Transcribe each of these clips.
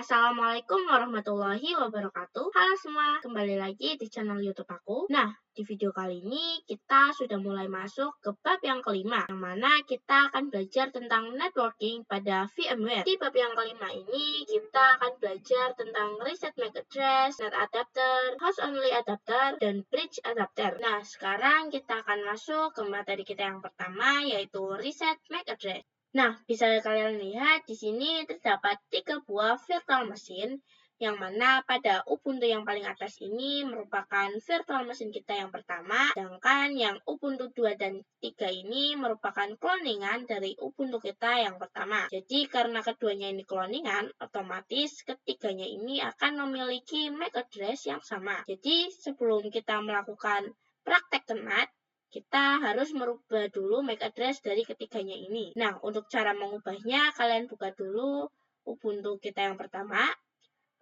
Assalamualaikum warahmatullahi wabarakatuh. Halo semua, kembali lagi di channel YouTube aku. Nah, di video kali ini kita sudah mulai masuk ke bab yang kelima, yang mana kita akan belajar tentang networking pada VMware. Di bab yang kelima ini kita akan belajar tentang reset MAC address, NAT adapter, host only adapter, dan bridge adapter. Nah, sekarang kita akan masuk ke materi kita yang pertama, yaitu reset MAC address. Nah, bisa kalian lihat di sini terdapat 3 buah virtual machine, yang mana pada Ubuntu yang paling atas ini merupakan virtual machine kita yang pertama, sedangkan yang Ubuntu 2 dan 3 ini merupakan cloningan dari Ubuntu kita yang pertama. Jadi karena keduanya ini cloningan, otomatis ketiganya ini akan memiliki MAC address yang sama. Jadi sebelum kita melakukan praktek NAT, kita harus merubah dulu MAC address dari ketiganya ini. Nah, untuk cara mengubahnya, kalian buka dulu Ubuntu kita yang pertama,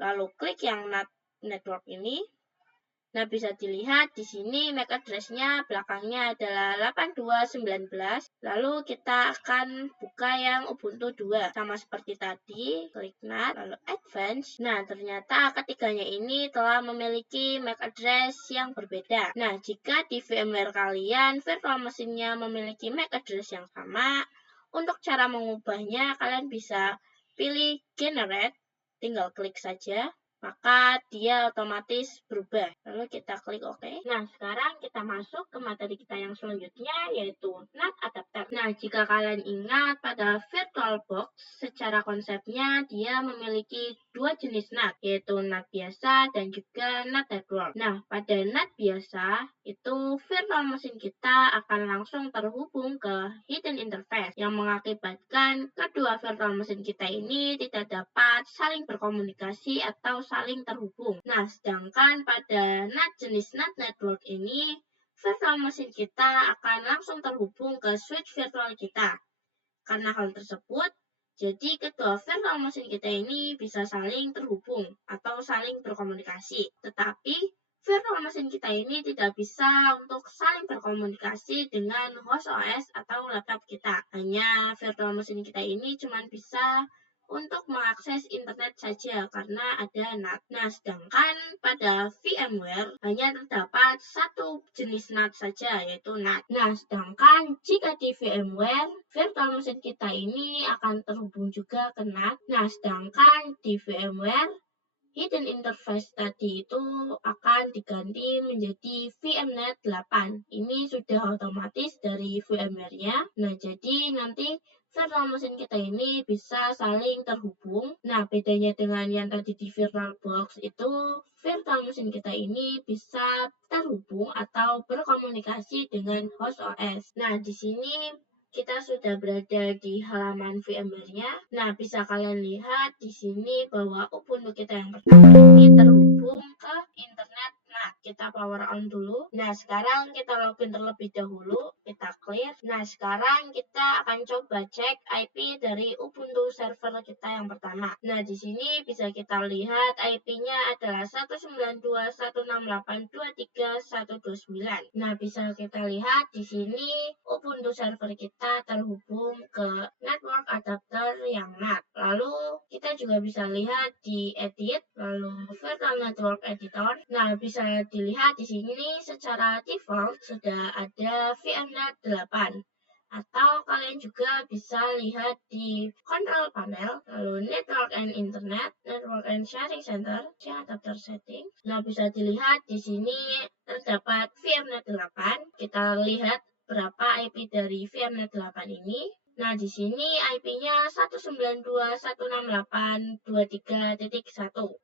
lalu klik yang NAT network ini. Nah, bisa dilihat di sini MAC address-nya belakangnya adalah 8219. Lalu kita akan buka yang Ubuntu 2. Sama seperti tadi, klik NAT, lalu Advanced. Nah, ternyata ketiganya ini telah memiliki MAC address yang berbeda. Nah, jika di VMware kalian virtual machine-nya memiliki MAC address yang sama, untuk cara mengubahnya kalian bisa pilih Generate, tinggal klik saja, maka dia otomatis berubah. Lalu kita klik OK. Nah, sekarang kita masuk ke materi kita yang selanjutnya, yaitu NAT adapter. Nah, jika kalian ingat pada VirtualBox, secara konsepnya dia memiliki dua jenis NAT, yaitu NAT biasa dan juga NAT network. Nah, pada NAT biasa, itu virtual machine kita akan langsung terhubung ke hidden interface, yang mengakibatkan kedua virtual machine kita ini tidak dapat saling berkomunikasi atau saling terhubung. Nah, sedangkan pada NAT jenis NAT network ini, virtual machine kita akan langsung terhubung ke switch virtual kita. Karena hal tersebut, jadi kedua virtual machine kita ini bisa saling terhubung atau saling berkomunikasi. Tetapi virtual machine kita ini tidak bisa untuk saling berkomunikasi dengan host OS atau laptop kita. Hanya virtual machine kita ini cuma bisa untuk mengakses internet saja karena ada NAT. Nah, sedangkan pada VMware hanya terdapat satu jenis NAT saja, yaitu NAT. Nah, sedangkan jika di VMware, virtual machine kita ini akan terhubung juga ke NAT. Nah, sedangkan di VMware, hidden interface tadi itu akan diganti menjadi VMnet 8. Ini sudah otomatis dari VMware-nya. Nah, jadi nanti virtual machine kita ini bisa saling terhubung. Nah, bedanya dengan yang tadi di VirtualBox itu, virtual machine kita ini bisa terhubung atau berkomunikasi dengan host OS. Nah, di sini kita sudah berada di halaman VMware-nya. Nah, bisa kalian lihat di sini bahwa Ubuntu kita yang pertama ini terhubung ke internet NAT. Kita power on dulu. Nah, sekarang kita login terlebih dahulu. Kita clear. Nah, sekarang kita akan coba cek IP dari Ubuntu server kita yang pertama. Nah, di sini bisa kita lihat IP-nya adalah 192.168.23.129. Nah, bisa kita lihat di sini Ubuntu server kita terhubung ke network adapter yang NAT. Lalu kita juga bisa lihat di edit, lalu virtual network editor. Nah, bisa dilihat di sini secara default sudah ada VMnet 8. Atau kalian juga bisa lihat di control panel, lalu network and internet, network and sharing center, adapter setting. Nah, bisa dilihat di sini terdapat VMnet 8. Kita lihat berapa IP dari VMnet 8 ini. Nah, di sini IP-nya 192.168.23.1.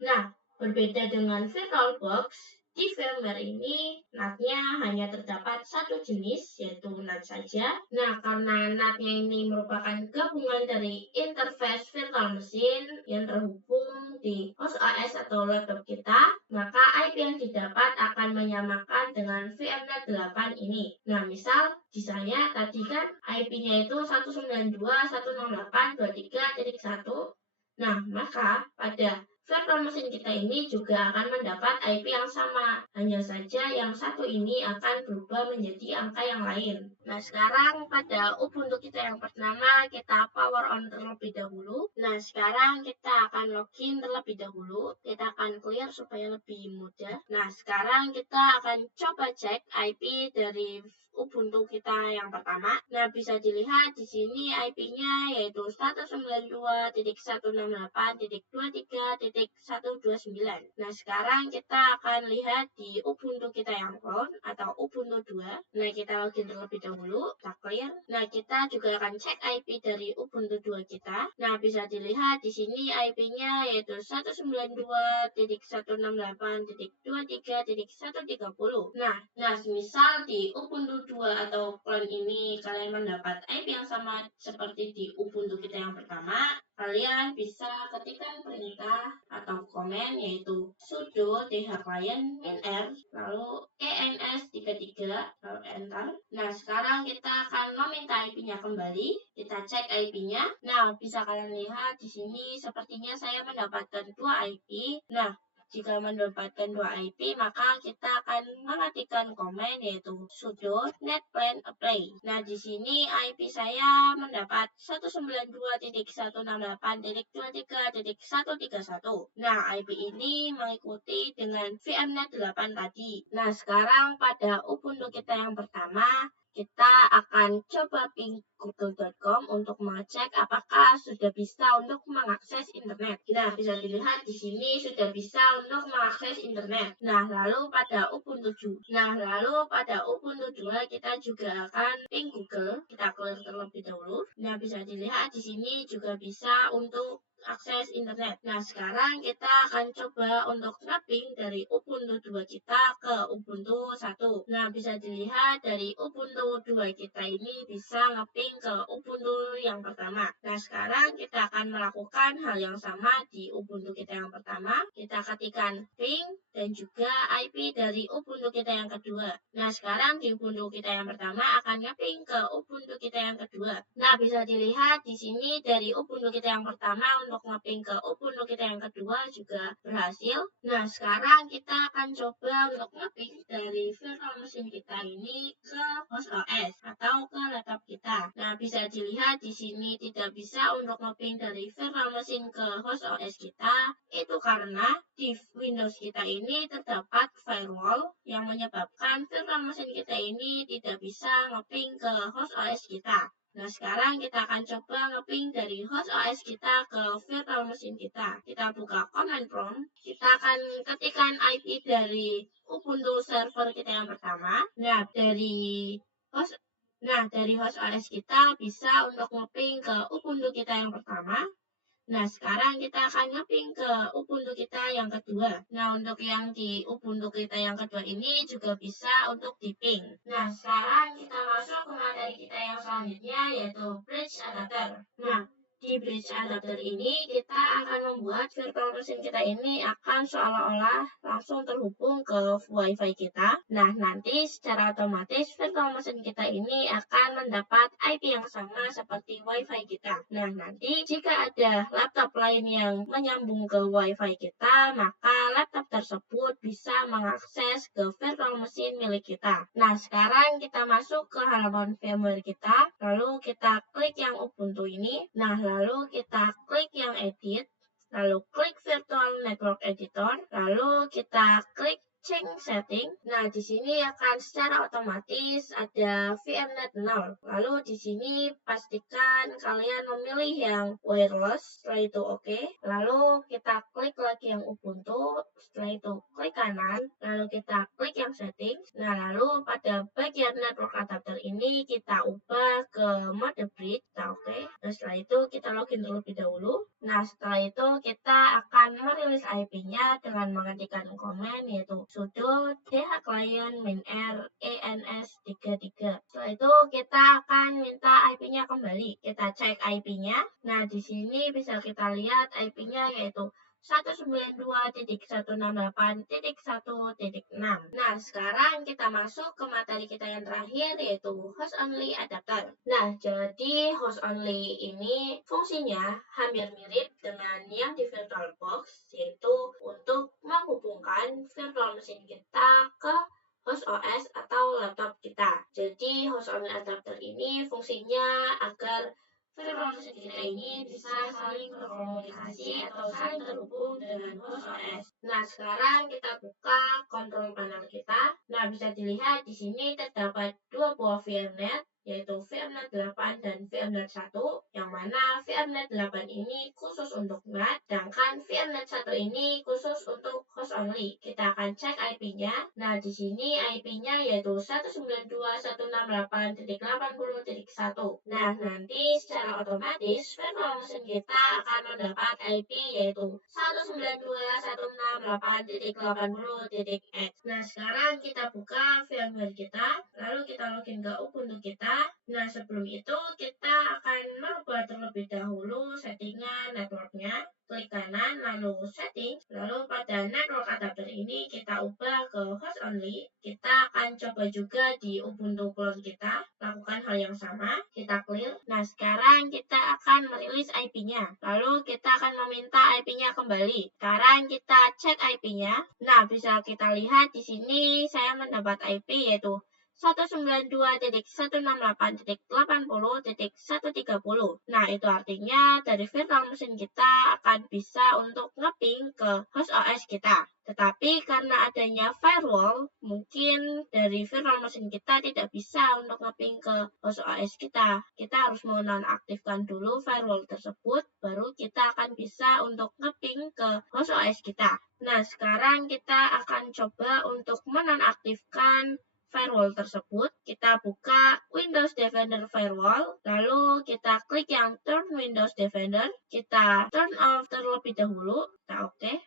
Nah, berbeda dengan VirtualBox, di VMware ini NAT-nya hanya terdapat satu jenis, yaitu NAT saja. Nah, karena NAT-nya ini merupakan gabungan dari interface virtual machine yang terhubung di host OS atau laptop kita, maka IP yang didapat akan menyamakan dengan VMnet 8 ini. Nah, misal di saya tadi kan IP-nya itu 192.168.23.1. Nah, maka pada virtual machine kita ini juga akan mendapat IP yang sama. Hanya saja yang satu ini akan berubah menjadi angka yang lain. Nah, sekarang pada Ubuntu kita yang pertama, kita power on terlebih dahulu. Nah, sekarang kita akan login terlebih dahulu. Kita akan clear supaya lebih mudah. Nah, sekarang kita akan coba cek IP dari Ubuntu kita yang pertama. Nah, bisa dilihat di sini IP-nya yaitu 192.168.23.129. Nah, sekarang kita akan lihat di Ubuntu kita yang clone atau Ubuntu 2. Nah, kita login terlebih dahulu, kita clear. Nah, kita juga akan cek IP dari Ubuntu 2 kita. Nah, bisa dilihat di sini IP-nya yaitu 192.168.23.130. Nah, misal di Ubuntu 2 atau clone ini kalian mendapat IP yang sama seperti di Ubuntu kita yang pertama, kalian bisa ketikkan perintah atau komen yaitu sudo dhclient -r lalu ens33 lalu enter. Nah, sekarang kita akan meminta IP-nya kembali. Kita cek IP-nya. Nah, bisa kalian lihat di sini sepertinya saya mendapatkan 2 IP. Nah, jika mendapatkan 2 IP, maka kita akan mengetikkan komen yaitu sudo netplan apply. Nah, di sini IP saya mendapat 192.168.23.131. Nah, IP ini mengikuti dengan VMnet 8 tadi. Nah, sekarang pada Ubuntu kita yang pertama, kita akan coba ping google.com untuk mengecek apakah sudah bisa untuk mengakses internet. Nah, bisa dilihat di sini sudah bisa untuk mengakses internet. Nah, lalu pada Ubuntu 2 kita juga akan ping Google. Kita clear terlebih dahulu. Nah, bisa dilihat di sini juga bisa untuk akses internet. Nah, sekarang kita akan coba untuk nge-ping dari Ubuntu 2 kita ke Ubuntu 1. Nah, bisa dilihat dari Ubuntu 2 kita ini bisa nge-ping ke Ubuntu yang pertama. Nah, sekarang kita akan melakukan hal yang sama di Ubuntu kita yang pertama. Kita ketikkan ping dan juga IP dari Ubuntu kita yang kedua. Nah, sekarang di Ubuntu kita yang pertama akan nge-ping ke Ubuntu kita yang kedua. Nah, bisa dilihat di sini dari Ubuntu kita yang pertama untuk nge-ping ke Ubuntu kita yang kedua juga berhasil. Nah, sekarang kita akan coba untuk nge-ping dari virtual machine kita ini ke host OS atau ke laptop kita. Nah, bisa dilihat di sini tidak bisa untuk nge-ping dari virtual machine ke host OS kita. Itu karena di Windows kita ini terdapat firewall yang menyebabkan virtual machine kita ini tidak bisa nge-ping ke host OS kita. Nah, sekarang kita akan coba nge-ping dari host OS kita ke virtual machine kita. Kita buka command prompt. Kita akan ketikkan IP dari Ubuntu server kita yang pertama. Nah, dari host OS kita bisa untuk nge-ping ke Ubuntu kita yang pertama. Nah, sekarang kita akan nge-ping ke Ubuntu kita yang kedua. Nah, untuk yang di Ubuntu kita yang kedua ini juga bisa untuk di-ping. Nah, sekarang kita masuk ke materi kita yang selanjutnya yaitu bridge adapter. Nah, di bridge adapter ini kita akan membuat virtual machine kita ini akan seolah-olah langsung terhubung ke WiFi kita. Nah, nanti secara otomatis virtual machine kita ini akan mendapat IP yang sama seperti WiFi kita. Nah, nanti jika ada laptop lain yang menyambung ke WiFi kita, maka laptop tersebut bisa mengakses ke virtual machine milik kita. Nah, sekarang kita masuk ke halaman VMware kita, lalu kita klik yang Ubuntu ini. Nah, lalu kita klik yang edit, lalu klik virtual network editor, lalu kita klik change setting. Nah, di sini akan secara otomatis ada VMnet 0. Lalu di sini pastikan kalian memilih yang wireless, setelah itu oke. Lalu kita klik lagi yang Ubuntu, setelah itu klik kanan, lalu kita klik yang setting. Nah, lalu pada bagian network adapter ini kita ubah ke mode bridge, kita oke. Nah, setelah itu kita login terlebih dahulu. Nah, setelah itu kita akan merilis IP-nya dengan mengetikkan komen yaitu sudo dhclient -r ens33. Setelah itu kita akan minta IP-nya kembali. Kita cek IP-nya. Nah, di sini bisa kita lihat IP-nya yaitu 192.168.1.6. Nah, sekarang kita masuk ke materi kita yang terakhir yaitu host only adapter. Nah, jadi host only ini fungsinya hampir mirip dengan yang di VirtualBox, yaitu virtual machine kita ke host OS atau laptop kita. Jadi host only adapter ini fungsinya agar virtual machine kita ini bisa saling berkomunikasi atau saling terhubung dengan host OS. Nah, sekarang kita buka kontrol panel kita. Nah, bisa dilihat di sini terdapat dua buah VMnet, yaitu VMnet 8 dan VMnet 1, yang mana VMnet 8 ini khusus untuk NAT, sedangkan VMnet 1 ini khusus untuk host only. Kita akan cek IP-nya. Nah, di sini IP-nya yaitu 192.168.80.1. Nah, nanti secara otomatis virtual machine kita akan mendapat IP yaitu 192.168.80.x. Nah, sekarang kita buka VMware kita, lalu kita login ke Ubuntu kita. Nah, sebelum itu kita akan merubah terlebih dahulu settingan networknya. Klik kanan, lalu settings, lalu pada network adapter ini kita ubah ke host only. Kita akan coba juga di Ubuntu clone kita, lakukan hal yang sama, kita clear. Nah, sekarang kita akan merilis IP-nya, lalu kita akan meminta IP-nya kembali. Sekarang kita cek IP-nya. Nah, bisa kita lihat di sini saya mendapat IP yaitu 192.168.80.130. Nah, itu artinya dari virtual machine kita akan bisa untuk ngeping ke host OS kita. Tetapi karena adanya firewall, mungkin dari virtual machine kita tidak bisa untuk ngeping ke host OS kita. Kita harus menonaktifkan dulu firewall tersebut, baru kita akan bisa untuk ngeping ke host OS kita. Nah, sekarang kita akan coba untuk menonaktifkan firewall tersebut. Kita buka Windows Defender Firewall, lalu kita klik yang Turn Windows Defender, kita turn off terlebih dahulu, kita oke.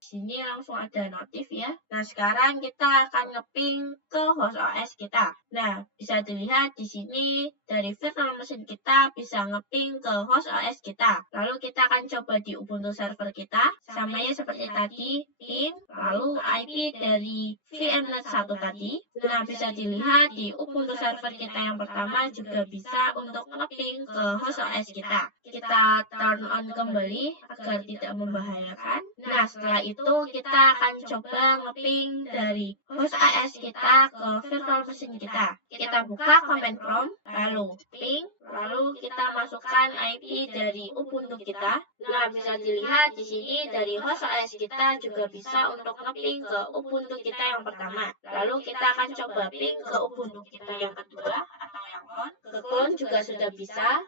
Sini langsung ada notif ya. Nah, sekarang kita akan ngeping ke host OS kita. Nah, bisa dilihat di sini dari virtual machine kita bisa ngeping ke host OS kita. Lalu kita akan coba di Ubuntu server kita. Samanya seperti tadi, ping, lalu IP dari VMnet 1 tadi. Nah, bisa dilihat di Ubuntu server kita yang pertama juga bisa untuk ngeping ke host OS kita. Kita turn on kembali agar tidak membahayakan. Nah, setelah itu kita akan coba ngeping dari host OS kita ke virtual machine kita. Kita buka command prompt, lalu ping, lalu kita masukkan IP dari Ubuntu kita. Nah, bisa dilihat di sini dari host OS kita juga bisa untuk ngeping ke Ubuntu kita yang pertama. Lalu kita akan coba ping ke Ubuntu kita yang kedua atau yang on. Ke clone juga sudah bisa,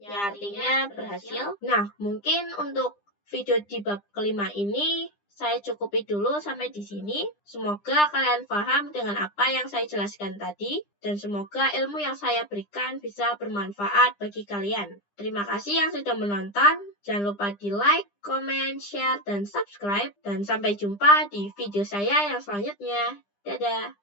ya artinya berhasil. Nah, mungkin untuk video di bab kelima ini saya cukupi dulu sampai di sini. Semoga kalian paham dengan apa yang saya jelaskan tadi, dan semoga ilmu yang saya berikan bisa bermanfaat bagi kalian. Terima kasih yang sudah menonton. Jangan lupa di like, comment, share, dan subscribe. Dan sampai jumpa di video saya yang selanjutnya. Dadah!